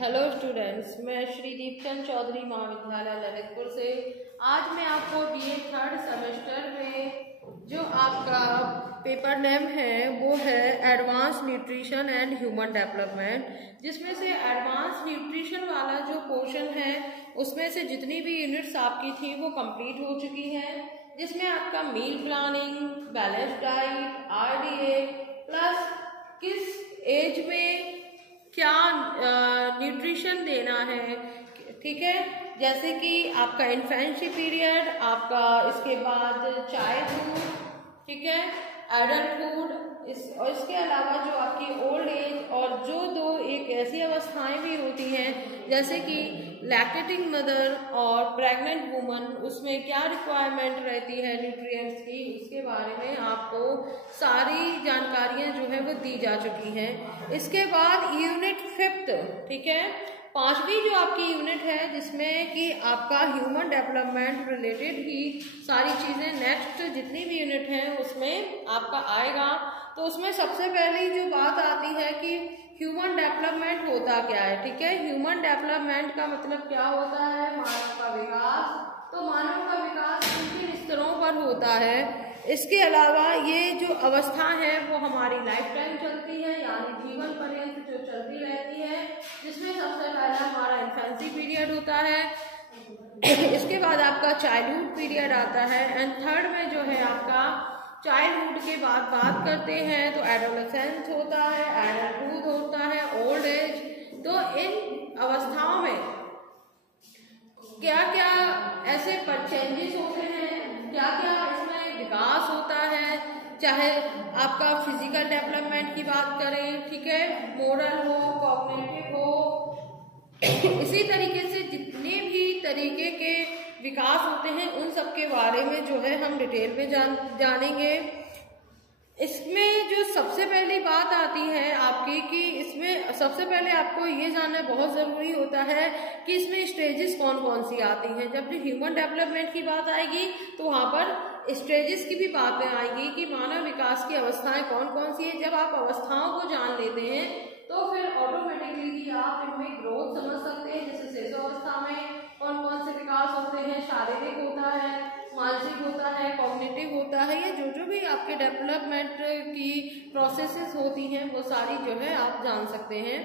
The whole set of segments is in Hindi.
हेलो स्टूडेंट्स, मैं श्री दीपचंद चौधरी महाविद्यालय ललितपुर से। आज मैं आपको बीए थर्ड सेमेस्टर में जो आपका पेपर नेम है वो है advance nutrition and human development, जिसमें से एडवांस न्यूट्रिशन वाला जो पोर्शन है उसमें से जितनी भी यूनिट्स आपकी थी वो कंप्लीट हो चुकी है, जिसमें आपका meal planning, balance diet, RDA plus किस एज में क्या न्यूट्रिशन देना है, ठीक है। जैसे कि आपका इन्फेंसी पीरियड, आपका इसके बाद चाइल्ड फूड, ठीक है, एडल्ट फूड, और इसके अलावा जो आपकी ओल्ड एज और जो दो एक ऐसी अवस्थाएं भी होती हैं जैसे कि लैक्टेटिंग मदर और प्रेग्नेंट वुमन, उसमें क्या रिक्वायरमेंट रहती है न्यूट्रिएंट्स की, उसके बारे में आपको सारी जानकारियां जो है वो दी जा चुकी हैं। इसके बाद यूनिट 5th, ठीक है, 5वीं जो आपकी यूनिट है जिसमें कि आपका ह्यूमन डेवलपमेंट रिलेटेड ही सारी चीज़ें नेक्स्ट जितनी भी यूनिट है उसमें आपका आएगा। तो उसमें सबसे पहली जो बात आती है कि ह्यूमन डेवलपमेंट होता क्या है, ठीक है। ह्यूमन डेवलपमेंट का मतलब क्या होता है? मानव का विकास। तो मानव का विकास किन स्तरों पर होता है। इसके अलावा ये जो अवस्था है वो हमारी लाइफ टाइम चलती है, यानी जीवन पर्यंत जो चलती रहती है, जिसमें सबसे पहला हमारा इन्फेंसी पीरियड होता है, इसके बाद आपका चाइल्डहुड पीरियड आता है, एंड थर्ड में जो है आपका चाइल्डहुड के बाद बात करते हैं तो एडोलेसेंस होता है, एडल्टहुड होता है, ओल्ड एज। तो इन अवस्थाओं में क्या क्या ऐसे चेंजेस होते हैं, क्या क्या इसमें विकास होता है, चाहे आपका फिजिकल डेवलपमेंट की बात करें, ठीक है, मोरल हो, कॉग्निटिव हो, इसी तरीके से जितने भी तरीके के विकास होते हैं उन सब के बारे में जो है हम डिटेल में जानेंगे। इसमें जो सबसे पहली बात आती है आपकी कि इसमें सबसे पहले आपको ये जानना बहुत ज़रूरी होता है कि इसमें स्टेजेस कौन कौन सी आती हैं। जब भी ह्यूमन डेवलपमेंट की बात आएगी तो वहाँ पर स्टेजेस की भी बातें आएगी कि मानव विकास की अवस्थाएं कौन कौन सी है। जब आप अवस्थाओं को जान लेते हैं तो फिर ऑटोमेटिकली आप इनमें ग्रोथ समझ सकते हैं। जैसे शिशुअवस्था में कौन कौन से विकास होते हैं, शारीरिक होता है, मानसिक होता है, कॉग्निटिव होता है, या जो भी आपके डेवलपमेंट की प्रोसेसेस होती हैं वो सारी जो है आप जान सकते हैं।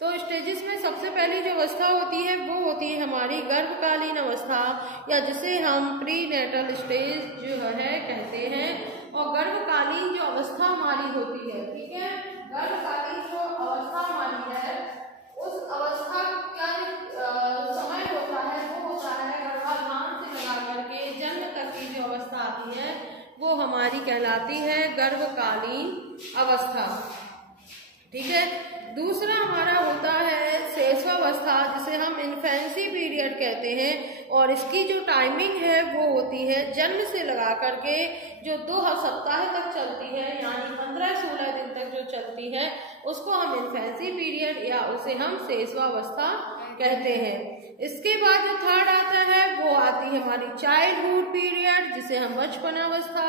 तो स्टेजेस में सबसे पहली जो अवस्था होती है वो होती है हमारी गर्भकालीन अवस्था, या जिसे हम प्री नेटल स्टेज जो है कहते हैं। और गर्भकालीन जो अवस्था हमारी होती है, ठीक है, गर्भकालीन जो अवस्था हमारी है उस अवस्था का समय होता है वो होता है गर्भाधान से लगा करके जन्म तक की जो अवस्था आती है वो हमारी कहलाती है गर्भकालीन अवस्था, ठीक है। दूसरा हमारा होता है शैशवावस्था, जिसे हम इन्फेंसी पीरियड कहते हैं, और इसकी जो टाइमिंग है वो होती है जन्म से लगा करके जो 2 सप्ताह तक चलती है, यानी 15-16 दिन तक जो चलती है उसको हम इन्फेंसी पीरियड या उसे हम शैशवावस्था कहते हैं। इसके बाद जो थर्ड आता है वो आती है हमारी चाइल्डहुड पीरियड, जिसे हम बचपनावस्था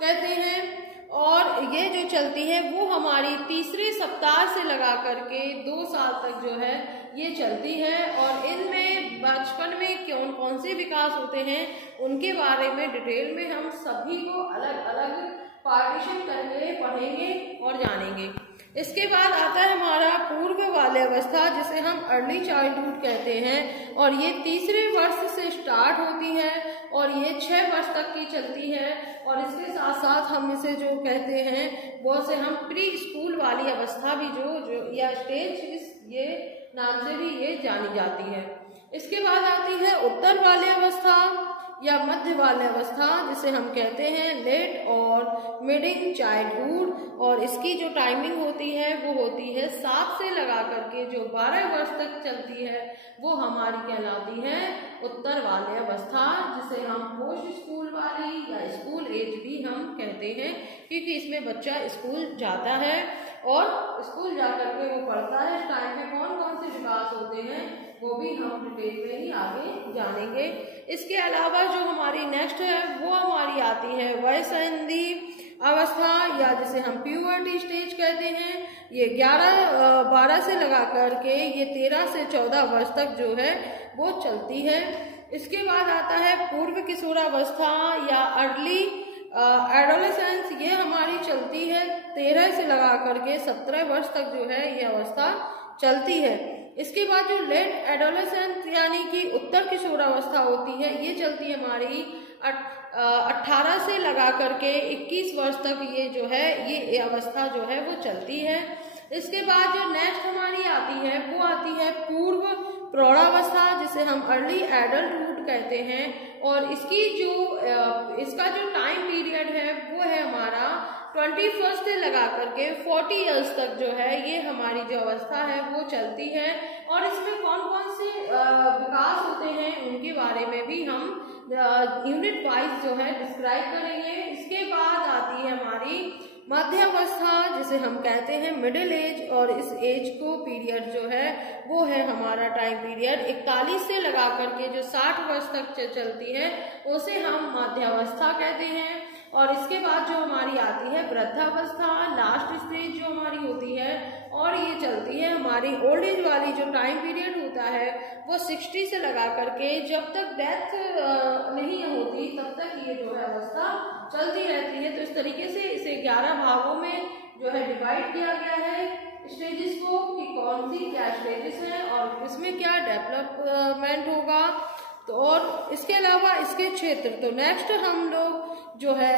कहते हैं, और ये जो चलती है वो हमारी तीसरे सप्ताह से लगा करके 2 साल तक जो है ये चलती है। और इनमें बचपन में कौन कौन से विकास होते हैं उनके बारे में डिटेल में हम सभी को अलग अलग पार्टीशन करके पढ़ेंगे और जानेंगे। इसके बाद आता है हमारा पूर्व बाल्य अवस्था, जिसे हम अर्ली चाइल्डहुड कहते हैं, और ये तीसरे वर्ष से स्टार्ट होती है और ये 6 वर्ष तक की चलती है। और इसके साथ साथ हम इसे जो कहते हैं वो से हम प्री स्कूल वाली अवस्था भी जो या स्टेज ये नाम से भी ये जानी जाती है। इसके बाद आती है उत्तर वाली अवस्था या मध्य वाली अवस्था, जिसे हम कहते हैं लेट और मिडिल चाइल्डहुड, और इसकी जो टाइमिंग होती है वो होती है 7 से लगा करके जो 12 वर्ष तक चलती है वो हमारी कहलाती है उत्तर वाली अवस्था, जिसे हम पोस्ट स्कूल वाली या स्कूल एज भी हम कहते हैं, क्योंकि इसमें बच्चा स्कूल जाता है और स्कूल जा करके वो पढ़ता है। इस टाइम में कौन कौन से विकास होते हैं वो भी हम डिटेल में ही आगे जानेंगे। इसके अलावा जो हमारी नेक्स्ट है वो हमारी आती है वयस्कंधी अवस्था, या जिसे हम प्यूबर्टी स्टेज कहते हैं, ये 12 से लगा करके ये 13 से 14 वर्ष तक जो है वो चलती है। इसके बाद आता है पूर्व किशोरावस्था या अर्ली एडोलेसेंस, ये हमारी चलती है 13 से लगा करके 17 वर्ष तक जो है ये अवस्था चलती है। इसके बाद जो लेट एडोलेसेंस यानी कि उत्तर किशोरावस्था होती है, ये चलती है हमारी 18 से लगा करके 21 वर्ष तक ये जो है ये अवस्था जो है वो चलती है। इसके बाद जो नेक्स्ट हमारी आती है वो आती है पूर्व प्रौढ़ावस्था, जिसे हम अर्ली एडल्टहुड कहते हैं। और इसका जो टाइम पीरियड है वो है हमारा 21 से लगा करके 40 इयर्स तक जो है ये हमारी जो अवस्था है वो चलती है। और इसमें कौन कौन से विकास होते हैं उनके बारे में भी हम यूनिट वाइज जो है डिस्क्राइब करेंगे। इसके बाद आती है हमारी मध्यावस्था, जिसे हम कहते हैं मिडिल एज, और इस एज को पीरियड जो है वो है हमारा टाइम पीरियड 41 से लगा करके जो 60 वर्ष तक चलती है उसे हम मध्यावस्था कहते हैं। और इसके बाद जो हमारी आती है वृद्धावस्था, लास्ट स्टेज जो हमारी होती है, और ये चलती है हमारी ओल्ड एज वाली जो टाइम पीरियड होता है वो 60 से लगा करके जब तक डेथ नहीं होती तब तक ये जो है अवस्था चलती रहती है। तो इस तरीके से इसे 11 भागों में जो है डिवाइड किया गया है स्टेजेस को, कि कौन सी क्या स्टेजेस हैं और इसमें क्या डेवलपमेंट होगा। तो और इसके अलावा इसके क्षेत्र, तो नेक्स्ट हम लोग जो है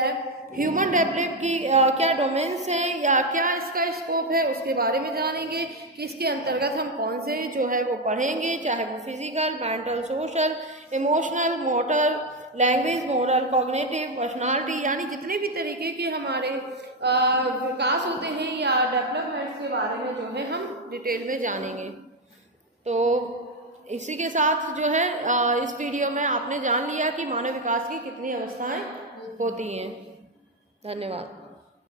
ह्यूमन डेवलप की क्या डोमेन्स हैं या क्या इसका स्कोप है उसके बारे में जानेंगे, कि इसके अंतर्गत हम कौन से जो है वो पढ़ेंगे, चाहे वो physical, mental, social, emotional, motor, language, moral, cognitive, personality, यानी जितने भी तरीके के हमारे विकास होते हैं या डेवलपमेंट के बारे में जो है हम डिटेल में जानेंगे। तो इसी के साथ जो है इस वीडियो में आपने जान लिया कि मानव विकास की कितनी अवस्थाएं होती हैं। धन्यवाद।